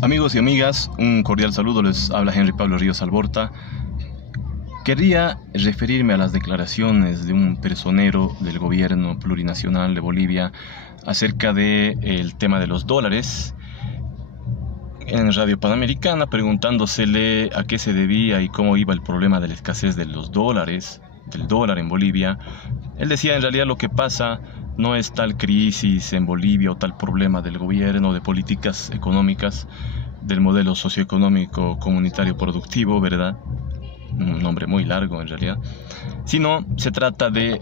Amigos y amigas, un cordial saludo, les habla Henry Pablo Ríos Alborta. Querría referirme a las declaraciones de un personero del gobierno plurinacional de Bolivia acerca del tema de los dólares en Radio Panamericana, preguntándosele a qué se debía y cómo iba el problema de la escasez de los dólares, del dólar en Bolivia. Él decía, en realidad lo que pasa no es tal crisis en Bolivia o tal problema del gobierno, de políticas económicas, del modelo socioeconómico comunitario productivo, ¿verdad? Un nombre muy largo en realidad. Sino se trata de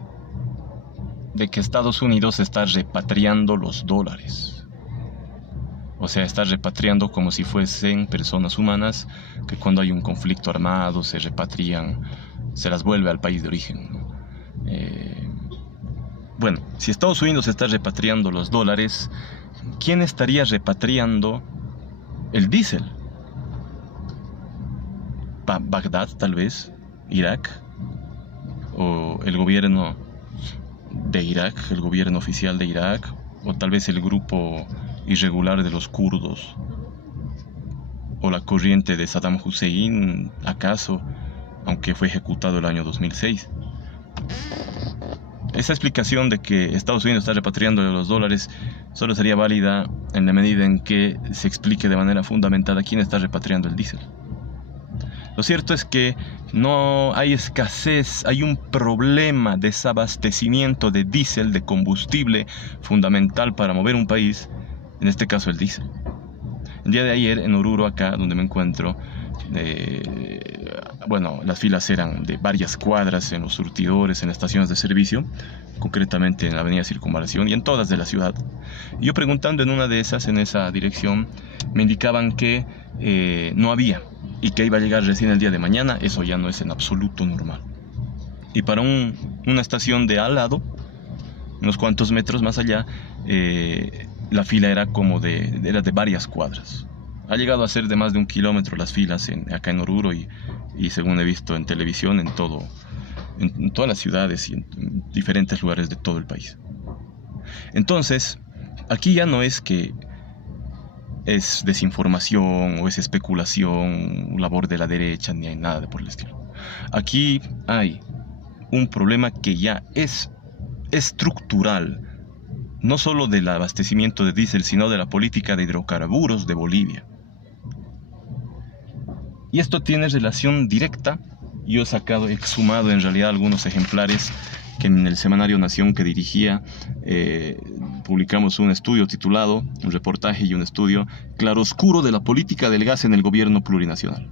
que Estados Unidos está repatriando los dólares. O sea, está repatriando como si fuesen personas humanas que cuando hay un conflicto armado se repatrian, se las vuelve al país de origen, ¿no? Bueno, si Estados Unidos está repatriando los dólares, ¿quién estaría repatriando el diésel? Bagdad, tal vez, Irak, o el gobierno de Irak, el gobierno oficial de Irak, o tal vez el grupo irregular de los kurdos, o la corriente de Saddam Hussein, acaso, aunque fue ejecutado el año 2006. Esa explicación de que Estados Unidos está repatriando los dólares solo sería válida en la medida en que se explique de manera fundamentada quién está repatriando el diésel. Lo cierto es que no hay escasez, hay un problema de desabastecimiento de diésel, de combustible fundamental para mover un país, en este caso el diésel. El día de ayer en Oruro, acá donde me encuentro, las filas eran de varias cuadras en los surtidores, en las estaciones de servicio, concretamente en la avenida Circunvalación y en todas de la ciudad. Y yo preguntando en una de esas, en esa dirección, me indicaban que no había y que iba a llegar recién el día de mañana. Eso ya no es en absoluto normal. Y para una estación de al lado, unos cuantos metros más allá, la fila era era de varias cuadras. Ha llegado a ser de más de 1 kilómetro las filas acá en Oruro y según he visto en televisión en todas las ciudades y en diferentes lugares de todo el país. Entonces, aquí ya no es que es desinformación o es especulación, labor de la derecha, ni hay nada por el estilo. Aquí hay un problema que ya es estructural, no solo del abastecimiento de diésel, sino de la política de hidrocarburos de Bolivia. Y esto tiene relación directa. Yo he exhumado en realidad algunos ejemplares que en el semanario Nación que dirigía publicamos un estudio titulado, un reportaje y un estudio, Claroscuro de la política del gas en el gobierno plurinacional.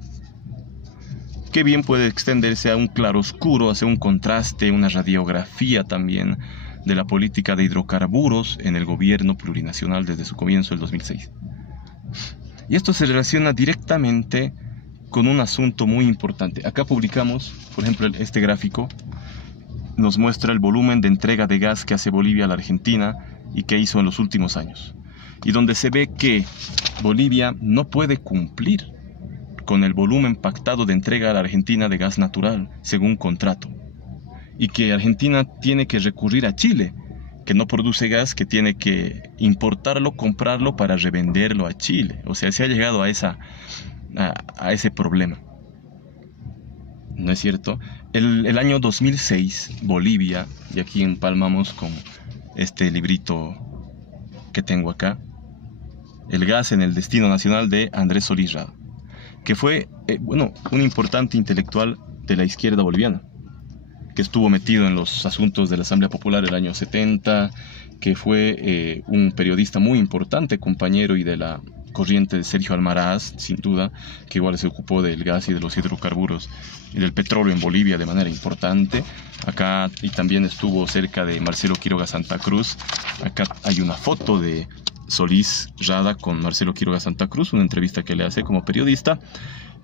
Qué bien puede extenderse a un claroscuro, hacia un contraste, una radiografía también de la política de hidrocarburos en el gobierno plurinacional desde su comienzo, el 2006. Y esto se relaciona directamente con un asunto muy importante. Acá publicamos, por ejemplo, este gráfico nos muestra el volumen de entrega de gas que hace Bolivia a la Argentina y que hizo en los últimos años. Y donde se ve que Bolivia no puede cumplir con el volumen pactado de entrega a la Argentina de gas natural, según contrato. Y que Argentina tiene que recurrir a Chile, que no produce gas, que tiene que importarlo, comprarlo para revenderlo a Chile. O sea, se ha llegado a ese problema. ¿No es cierto? El año 2006, Bolivia, y aquí empalmamos con este librito que tengo acá, El gas en el destino nacional de Andrés Solís Rada, que fue un importante intelectual de la izquierda boliviana, que estuvo metido en los asuntos de la Asamblea Popular el año 70, que fue un periodista muy importante, compañero y de la corriente de Sergio Almaraz, sin duda, que igual se ocupó del gas y de los hidrocarburos y del petróleo en Bolivia de manera importante. Acá, y también estuvo cerca de Marcelo Quiroga Santa Cruz. Acá hay una foto de Solís Rada con Marcelo Quiroga Santa Cruz, una entrevista que le hace como periodista.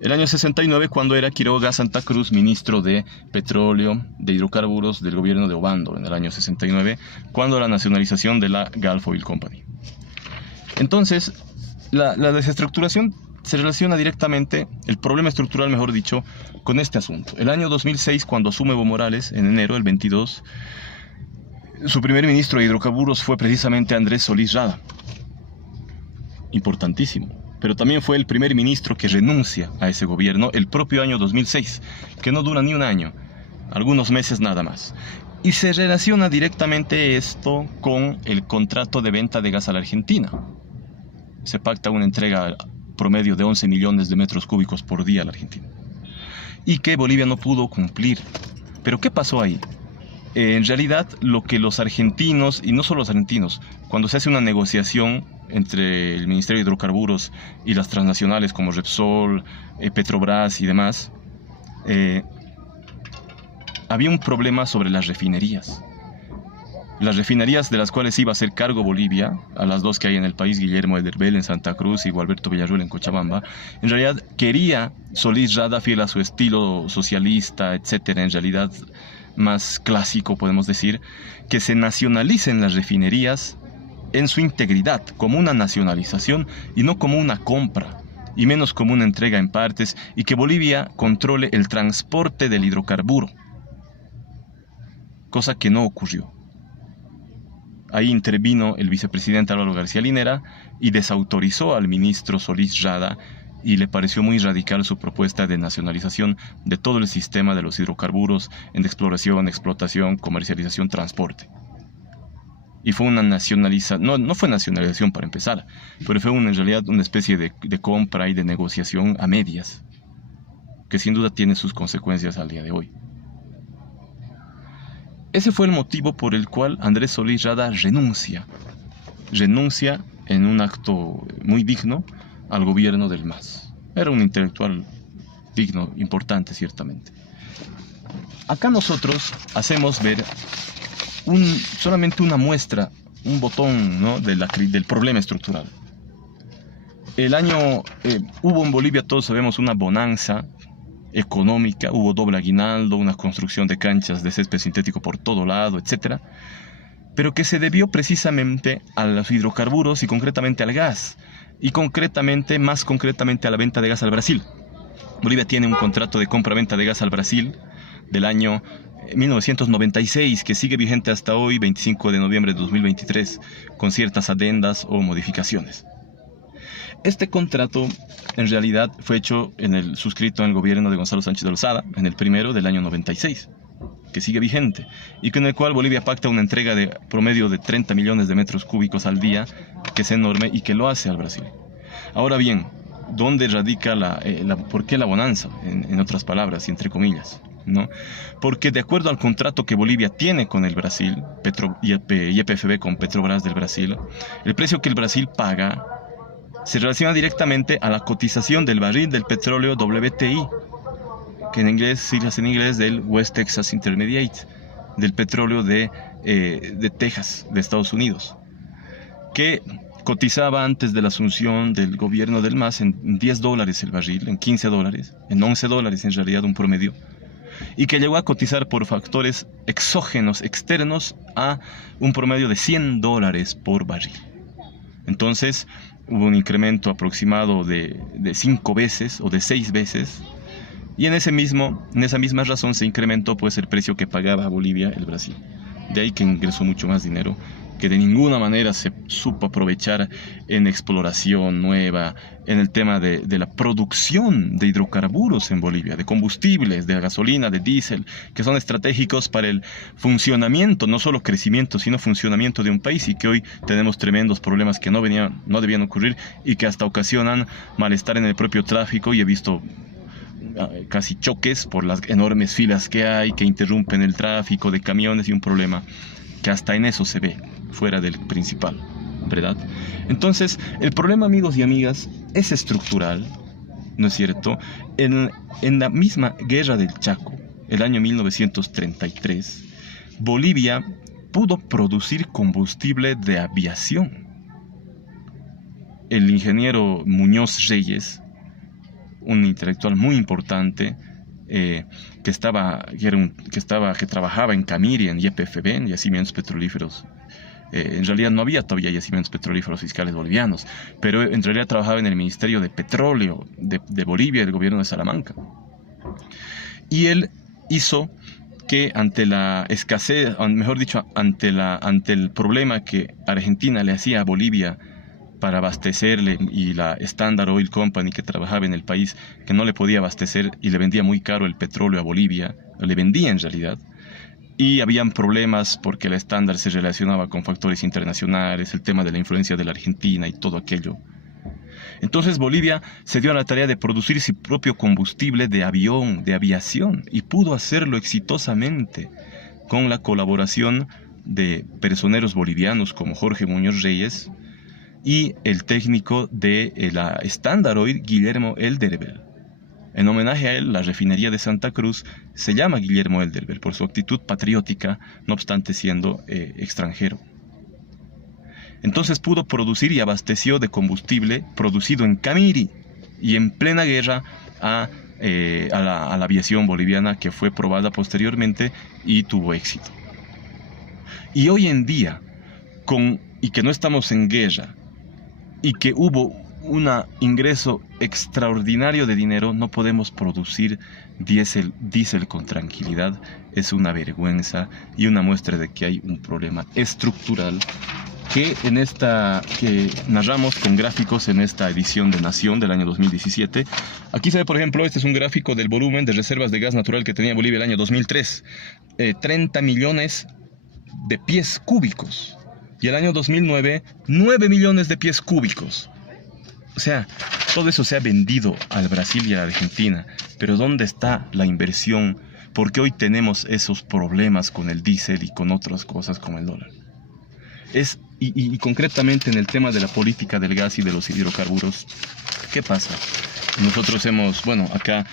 El año 69, cuando era Quiroga Santa Cruz ministro de Petróleo, de Hidrocarburos del gobierno de Obando, en el año 69, cuando la nacionalización de la Gulf Oil Company. Entonces, la desestructuración se relaciona directamente, el problema estructural, mejor dicho, con este asunto. El año 2006, cuando asume Evo Morales, en enero, el 22, su primer ministro de Hidrocarburos fue precisamente Andrés Solís Rada. Importantísimo. pero también fue el primer ministro que renuncia a ese gobierno el propio año 2006, que no dura ni un año, algunos meses nada más. Y se relaciona directamente esto con el contrato de venta de gas a la Argentina. Se pacta una entrega promedio de 11 millones de metros cúbicos por día a la Argentina. Y que Bolivia no pudo cumplir. ¿Pero qué pasó ahí? En realidad, lo que los argentinos, y no solo los argentinos, cuando se hace una negociación entre el Ministerio de Hidrocarburos y las transnacionales como Repsol, Petrobras y demás, había un problema sobre las refinerías. Las refinerías de las cuales iba a hacer cargo Bolivia, a las dos que hay en el país, Guillermo Ederbel en Santa Cruz y Gualberto Villarruel en Cochabamba, en realidad quería Solís Rada, fiel a su estilo socialista, etcétera, en realidad más clásico podemos decir, que se nacionalicen las refinerías en su integridad, como una nacionalización y no como una compra, y menos como una entrega en partes, y que Bolivia controle el transporte del hidrocarburo, cosa que no ocurrió. Ahí intervino el vicepresidente Álvaro García Linera y desautorizó al ministro Solís Rada y le pareció muy radical su propuesta de nacionalización de todo el sistema de los hidrocarburos en exploración, explotación, comercialización, transporte. Y fue una nacionalización, no fue nacionalización para empezar, pero fue en realidad una especie de compra y de negociación a medias, que sin duda tiene sus consecuencias al día de hoy. Ese fue el motivo por el cual Andrés Solís Rada renuncia en un acto muy digno al gobierno del MAS. Era un intelectual digno, importante ciertamente. Acá nosotros hacemos ver solamente una muestra, un botón, ¿no?, del problema estructural. Hubo en Bolivia, todos sabemos, una bonanza económica, hubo doble aguinaldo, una construcción de canchas de césped sintético por todo lado, etc. Pero que se debió precisamente a los hidrocarburos y concretamente al gas, y más concretamente a la venta de gas al Brasil. Bolivia tiene un contrato de compra-venta de gas al Brasil del año 1996, que sigue vigente hasta hoy, 25 de noviembre de 2023, con ciertas adendas o modificaciones. Este contrato en realidad fue suscrito en el gobierno de Gonzalo Sánchez de Lozada, en el primero del año 96, que sigue vigente, y con el cual Bolivia pacta una entrega de promedio de 30 millones de metros cúbicos al día, que es enorme y que lo hace al Brasil. Ahora bien, ¿dónde radica por qué la bonanza? En otras palabras y entre comillas, ¿no? Porque de acuerdo al contrato que Bolivia tiene con el Brasil, YPFB con Petrobras del Brasil, el precio que el Brasil paga se relaciona directamente a la cotización del barril del petróleo WTI, que en inglés, siglas en inglés, del West Texas Intermediate, del petróleo de Texas, de Estados Unidos, que cotizaba antes de la asunción del gobierno del MAS en $10 el barril, en $15, en $11 en realidad un promedio, y que llegó a cotizar por factores exógenos, externos, a un promedio de $100 por barril. Entonces, hubo un incremento aproximado de 5 veces o de 6 veces, y en esa misma razón se incrementó pues el precio que pagaba a Bolivia el Brasil. De ahí que ingresó mucho más dinero, que de ninguna manera se supo aprovechar en exploración nueva, en el tema de la producción de hidrocarburos en Bolivia, de combustibles, de gasolina, de diésel, que son estratégicos para el funcionamiento, no solo crecimiento, sino funcionamiento de un país, y que hoy tenemos tremendos problemas que no debían ocurrir y que hasta ocasionan malestar en el propio tráfico, y he visto casi choques por las enormes filas que hay, que interrumpen el tráfico de camiones, y un problema que hasta en eso se ve, fuera del principal, ¿verdad? Entonces, el problema, amigos y amigas, es estructural, ¿no es cierto? En la misma guerra del Chaco, el año 1933, Bolivia pudo producir combustible de aviación. El ingeniero Muñoz Reyes, un intelectual muy importante, que trabajaba en Camiri, en YPFB, en yacimientos petrolíferos. En realidad no había todavía yacimientos petrolíferos fiscales bolivianos, pero en realidad trabajaba en el Ministerio de Petróleo de Bolivia, del gobierno de Salamanca. Y él hizo que ante la escasez, mejor dicho, ante el problema que Argentina le hacía a Bolivia para abastecerle, y la Standard Oil Company que trabajaba en el país, que no le podía abastecer y le vendía muy caro el petróleo a Bolivia, le vendía en realidad, y habían problemas porque la Standard se relacionaba con factores internacionales, el tema de la influencia de la Argentina y todo aquello. Entonces Bolivia se dio a la tarea de producir su propio combustible de avión, de aviación, y pudo hacerlo exitosamente con la colaboración de personeros bolivianos como Jorge Muñoz Reyes y el técnico de la Standard Oil, Guillermo Elderbel. En homenaje a él, la refinería de Santa Cruz se llama Guillermo Elderbel por su actitud patriótica, no obstante siendo extranjero. Entonces pudo producir y abasteció de combustible producido en Camiri y en plena guerra a la aviación boliviana, que fue probada posteriormente y tuvo éxito. Y hoy en día, y que no estamos en guerra, y que hubo un ingreso extraordinario de dinero, no podemos producir diésel con tranquilidad. Es una vergüenza y una muestra de que hay un problema estructural que narramos con gráficos en esta edición de Nación del año 2017. Aquí se ve, por ejemplo, este es un gráfico del volumen de reservas de gas natural que tenía Bolivia el año 2003. 30 millones de pies cúbicos. Y el año 2009, 9 millones de pies cúbicos. O sea, todo eso se ha vendido al Brasil y a la Argentina. Pero ¿dónde está la inversión? Porque hoy tenemos esos problemas con el diésel y con otras cosas como el dólar. Y concretamente en el tema de la política del gas y de los hidrocarburos, ¿qué pasa? Nosotros acá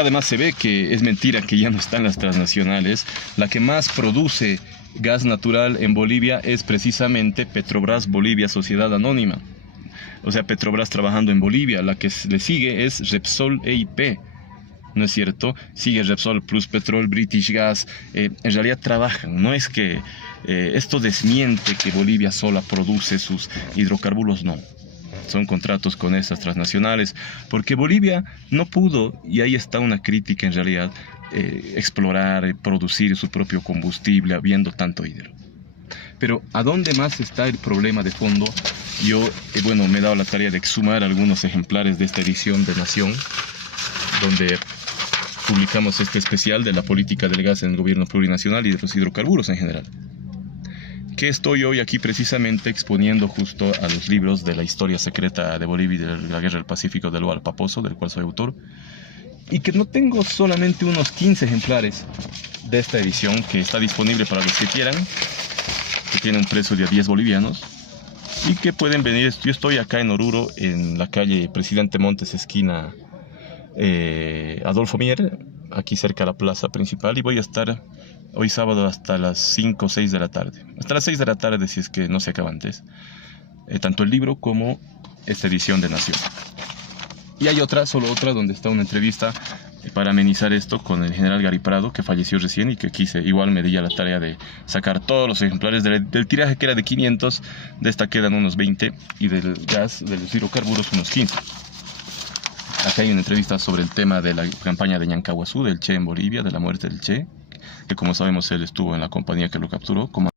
además se ve que es mentira que ya no están las transnacionales. La que más produce gas natural en Bolivia es precisamente Petrobras Bolivia Sociedad Anónima. O sea, Petrobras trabajando en Bolivia. La que le sigue es Repsol EIP, ¿no es cierto? Sigue Repsol, Plus Petrol, British Gas. En realidad trabajan. No es que esto desmiente que Bolivia sola produce sus hidrocarburos, no. Son contratos con esas transnacionales, porque Bolivia no pudo, y ahí está una crítica en realidad, explorar, producir su propio combustible habiendo tanto hidro. Pero ¿a dónde más está el problema de fondo? Yo, me he dado la tarea de exhumar algunos ejemplares de esta edición de Nación, donde publicamos este especial de la política del gas en el gobierno plurinacional y de los hidrocarburos en general. Que estoy hoy aquí precisamente exponiendo justo a los libros de la historia secreta de Bolivia y de la guerra del Pacífico de Lual Paposo, del cual soy autor, y que no tengo solamente unos 15 ejemplares de esta edición, que está disponible para los que quieran, que tiene un precio de 10 bolivianos, y que pueden venir. Yo estoy acá en Oruro, en la calle Presidente Montes, esquina Adolfo Mier, aquí cerca de la plaza principal, y voy a estar hoy sábado hasta las 5 o 6 de la tarde. Hasta las 6 de la tarde, si es que no se acaba antes. Tanto el libro como esta edición de Nación. Y hay solo otra, donde está una entrevista para amenizar esto con el general Gary Prado, que falleció recién y que igual me di a la tarea de sacar todos los ejemplares del tiraje, que era de 500. De esta quedan unos 20 y del gas, de los hidrocarburos, unos 15. Acá hay una entrevista sobre el tema de la campaña de Ñancahuazú, del Che en Bolivia, de la muerte del Che, que como sabemos él estuvo en la compañía que lo capturó como